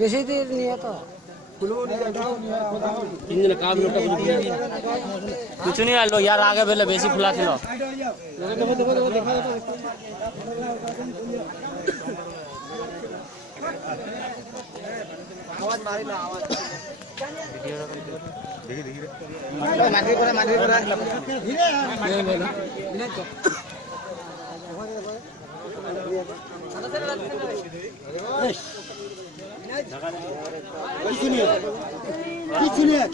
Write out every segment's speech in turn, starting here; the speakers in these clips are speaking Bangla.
বেশি দিন নিয়ে তো कुछ नहीं लो यार आगे पहले बेसी फुला थी लो आवाज मारी ना आवाज देखिए देखिए मार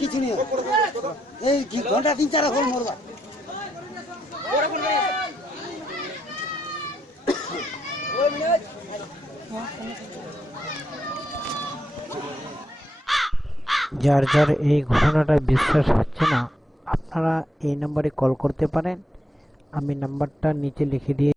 কিছু নিয়ে এই ঘন্টা 3-4 এখন মরবা যার যার এই ঘটনাটা বিশ্বাস হচ্ছে না আপনারা এই নম্বরে কল করতে পারেন আমি নাম্বারটা নিচে লিখে দিয়ে